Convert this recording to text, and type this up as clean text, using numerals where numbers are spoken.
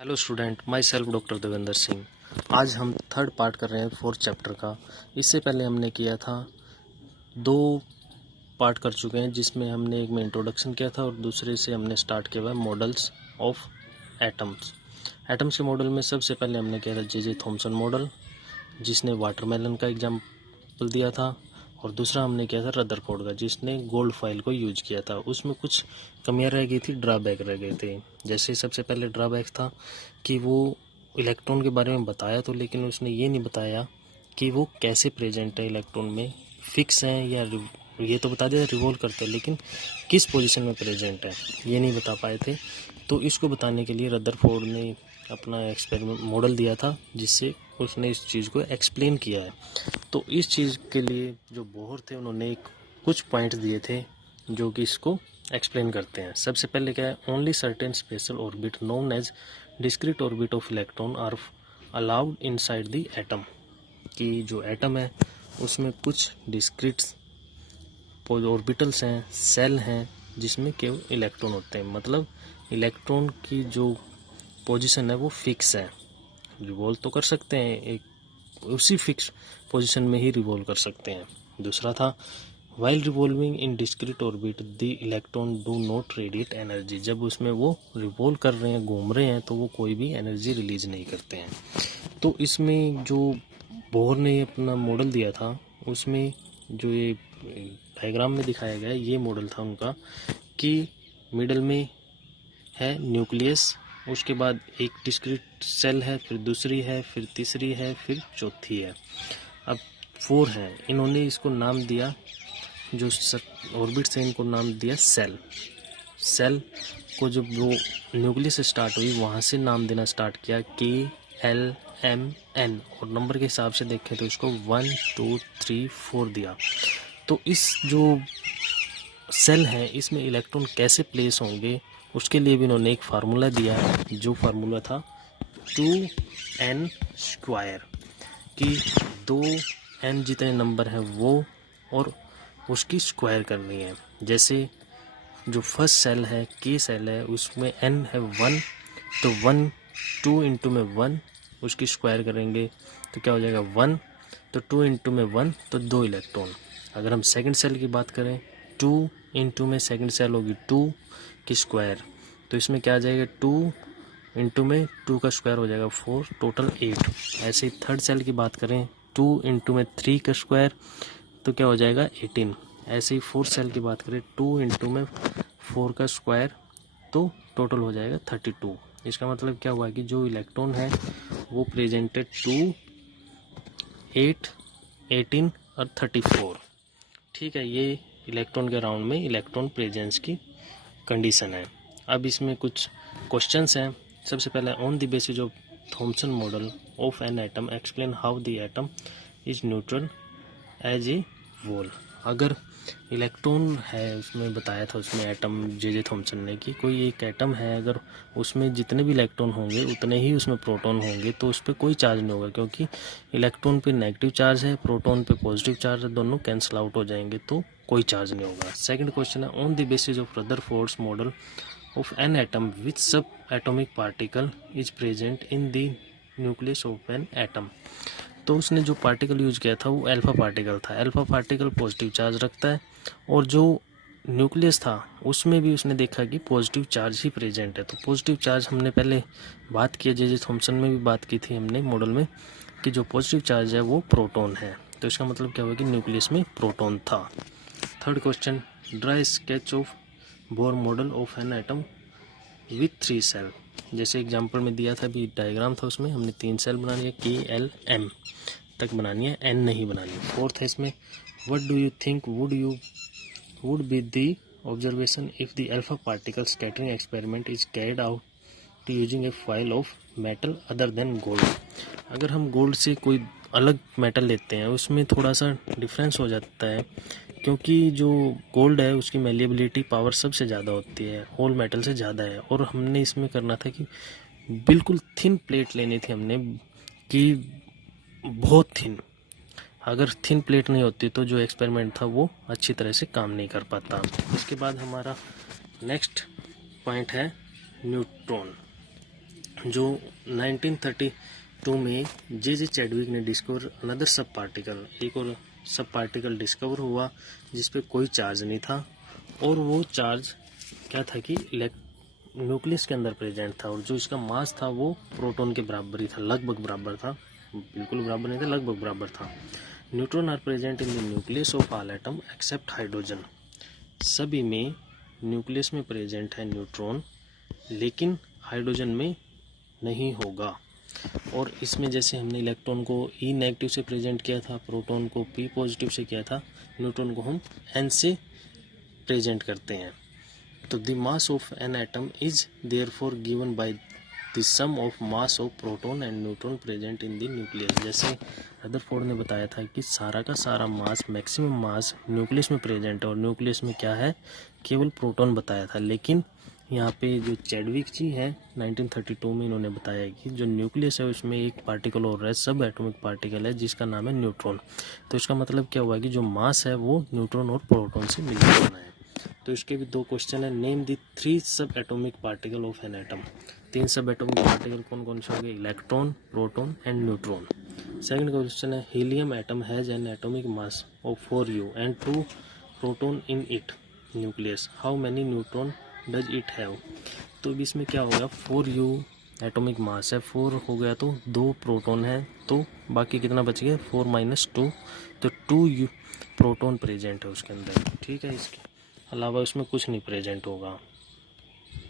Hello student, my self doctor Devendra Singh. आज हम third part कर रहे हैं फोर्थ चैप्टर का। इससे पहले हमने किया था 2 पार्ट कर चुके हैं, जिसमें हमने एक में इंट्रोडक्शन किया था और दूसरे से हमने स्टार्ट किया हुआ मॉडल्स ऑफ एटम्स। एटम्स के मॉडल में सबसे पहले हमने किया था जे थॉमसन मॉडल, जिसने वाटरमेलन का एग्जाम्पल दिया था, और दूसरा हमने किया था रदरफोर्ड का, जिसने गोल्ड फाइल को यूज किया था। उसमें कुछ कमियां रह गई थी, ड्रॉबैक रह गए थे। जैसे सबसे पहले ड्रॉबैक था कि वो इलेक्ट्रॉन के बारे में बताया तो, लेकिन उसने ये नहीं बताया कि वो कैसे प्रेजेंट है इलेक्ट्रॉन में, फिक्स हैं या ये तो बता दिया रिवॉल्व करते हैं, लेकिन किस पोजीशन में प्रेजेंट है ये नहीं बता पाए थे। तो इसको बताने के लिए रदरफोर्ड ने अपना एक्सपेरिमेंट मॉडल दिया था, जिससे उसने इस चीज़ को एक्सप्लेन किया है। तो इस चीज़ के लिए जो बोहर थे, उन्होंने कुछ पॉइंट दिए थे जो कि इसको एक्सप्लेन करते हैं। सबसे पहले क्या है, only certain special orbit known as discrete orbit of electron are allowed inside the atom. कि जो एटम है उसमें कुछ डिस्क्रीट ऑर्बिटल्स हैं, सेल हैं, जिसमें केवल इलेक्ट्रॉन होते हैं। मतलब इलेक्ट्रॉन की जो पोजीशन है वो फिक्स है, रिवॉल्व तो कर सकते हैं, एक उसी फिक्स पोजीशन में ही रिवॉल्व कर सकते हैं। दूसरा था while revolving in discrete orbit the electron do not radiate energy. जब उसमें वो रिवॉल्व कर रहे हैं, घूम रहे हैं, तो वो कोई भी एनर्जी रिलीज नहीं करते हैं। तो इसमें जो बोहर ने अपना मॉडल दिया था, उसमें जो ये डायग्राम में दिखाया गया है, ये मॉडल था उनका कि मिडल में है न्यूक्लियस, उसके बाद एक डिस्क्रीट सेल है, फिर दूसरी है, फिर तीसरी है, फिर चौथी है, अब 4 है। इन्होंने इसको नाम दिया, जो ऑर्बिट से इनको नाम दिया सेल। सेल को जब वो न्यूक्लियस से स्टार्ट हुई, वहाँ से नाम देना स्टार्ट किया KLMN, और नंबर के हिसाब से देखें तो इसको 1 2 3 4 दिया। तो इस जो सेल है, इसमें इलेक्ट्रॉन कैसे प्लेस होंगे, उसके लिए भी इन्होंने एक फार्मूला दिया है, जो फार्मूला था 2n स्क्वायर, कि 2n जितने नंबर हैं वो और उसकी स्क्वायर करनी है। जैसे जो फर्स्ट सेल है, के सेल है, उसमें n है 1, तो 1 2 इंटू में 1, उसकी स्क्वायर करेंगे तो क्या हो जाएगा 1, तो 2 इंटू में 1 तो 2 इलेक्ट्रॉन। अगर हम सेकंड सेल की बात करें, 2 इंटू में सेकंड सेल होगी 2 की स्क्वायर, तो इसमें क्या आ जाएगा 2 इंटू में 2 का स्क्वायर हो जाएगा 4, टोटल 8। ऐसे ही थर्ड सेल की बात करें, 2 इंटू में 3 का स्क्वायर तो क्या हो जाएगा 18। ऐसे ही फोर्थ सेल की बात करें, 2 इंटू में 4 का स्क्वायर तो टोटल हो जाएगा 32। इसका मतलब क्या हुआ कि जो इलेक्ट्रॉन है वो प्रेजेंटेड 2 8 18 और 34। ठीक है, ये इलेक्ट्रॉन के राउंड में इलेक्ट्रॉन प्रेजेंस की कंडीशन है। अब इसमें कुछ क्वेश्चंस हैं। सबसे पहले, on the basis of Thomson model of an atom explain how the atom is neutral as a whole. अगर इलेक्ट्रॉन है, उसमें बताया था, उसमें एटम जे थॉमसन ने कि कोई एक एटम है, अगर उसमें जितने भी इलेक्ट्रॉन होंगे उतने ही उसमें प्रोटॉन होंगे, तो उस पर कोई चार्ज नहीं होगा, क्योंकि इलेक्ट्रॉन पे नेगेटिव चार्ज है, प्रोटॉन पे पॉजिटिव चार्ज है, दोनों कैंसिल आउट हो जाएंगे, तो कोई चार्ज नहीं होगा। सेकंड क्वेश्चन है, on the basis of Rutherford's model of an atom which subatomic particle is present in the nucleus of an atom. तो उसने जो पार्टिकल यूज किया था वो अल्फा पार्टिकल था। अल्फा पार्टिकल पॉजिटिव चार्ज रखता है, और जो न्यूक्लियस था उसमें भी उसने देखा कि पॉजिटिव चार्ज ही प्रेजेंट है। तो पॉजिटिव चार्ज हमने पहले बात की, जे थॉमसन में भी बात की थी हमने मॉडल में, कि जो पॉजिटिव चार्ज है वो प्रोटॉन है। तो इसका मतलब क्या हुआ कि न्यूक्लियस में प्रोटॉन था। Third question, draw sketch of Bohr model of an atom with 3 shell. जैसे एग्जांपल में दिया था, भी डायग्राम था, उसमें हमने 3 सेल बनानी है, KLM तक बनानी है, N नहीं बनानी। फोर्थ है इसमें, what do you think would be the observation if the alpha particle scattering experiment is carried out using A foil of metal other than gold. अगर हम गोल्ड से कोई अलग मेटल लेते हैं, उसमें थोड़ा सा डिफरेंस हो जाता है, क्योंकि जो गोल्ड है उसकी मेलिएबिलिटी पावर सबसे ज़्यादा होती है, होल मेटल से ज़्यादा है। और हमने इसमें करना था कि बिल्कुल थिन प्लेट लेनी थी हमने, कि बहुत थिन। अगर थिन प्लेट नहीं होती तो जो एक्सपेरिमेंट था वो अच्छी तरह से काम नहीं कर पाता। इसके बाद हमारा नेक्स्ट पॉइंट है न्यूट्रॉन। जो 1932 में जे चैडविक ने डिस्कवर अनदर सब पार्टिकल, एक और सब पार्टिकल डिस्कवर हुआ जिस पे कोई चार्ज नहीं था, और वो चार्ज क्या था कि न्यूक्लियस के अंदर प्रेजेंट था, और जो इसका मास था वो प्रोटॉन के बराबर ही था, लगभग बराबर था, बिल्कुल बराबर नहीं था, लगभग बराबर था। Neutron are present in the nucleus of all atom except hydrogen. सभी में न्यूक्लियस में प्रेजेंट है न्यूट्रॉन, लेकिन हाइड्रोजन में नहीं होगा। और इसमें जैसे हमने इलेक्ट्रॉन को ई नेगेटिव से प्रेजेंट किया था, प्रोटॉन को पी पॉजिटिव से किया था, न्यूट्रॉन को हम एन से प्रेजेंट करते हैं। तो the mass of an atom is therefore given by the sum of mass of proton and neutron present in the nucleus. जैसे रदरफोर्ड ने बताया था कि सारा का सारा मास, मैक्सिमम मास न्यूक्लियस में प्रेजेंट है, और न्यूक्लियस में क्या है, केवल प्रोटॉन बताया था। लेकिन यहाँ पे जो चैडविक जी हैं 1932 में इन्होंने बताया कि जो न्यूक्लियस है उसमें एक पार्टिकल और है, सब एटॉमिक पार्टिकल है, जिसका नाम है न्यूट्रॉन। तो इसका मतलब क्या हुआ कि जो मास है वो न्यूट्रॉन और प्रोटॉन से मिलकर बना है। तो इसके भी दो क्वेश्चन है। Name the 3 subatomic particle of an atom. 3 subatomic particle कौन कौन से होंगे? Electron, proton and neutron. Second question है helium atom has an atomic mass of 4u and 2 proton in it nucleus, how many neutron does it have. तो इसमें क्या होगा, 4u atomic mass है, 4 हो गया तो 2 प्रोटॉन है, तो बाकी कितना बच गया, 4 - 2, तो 2 प्रोटॉन प्रेजेंट है उसके अंदर। ठीक है, इसके अलावा उसमें कुछ नहीं प्रेजेंट होगा।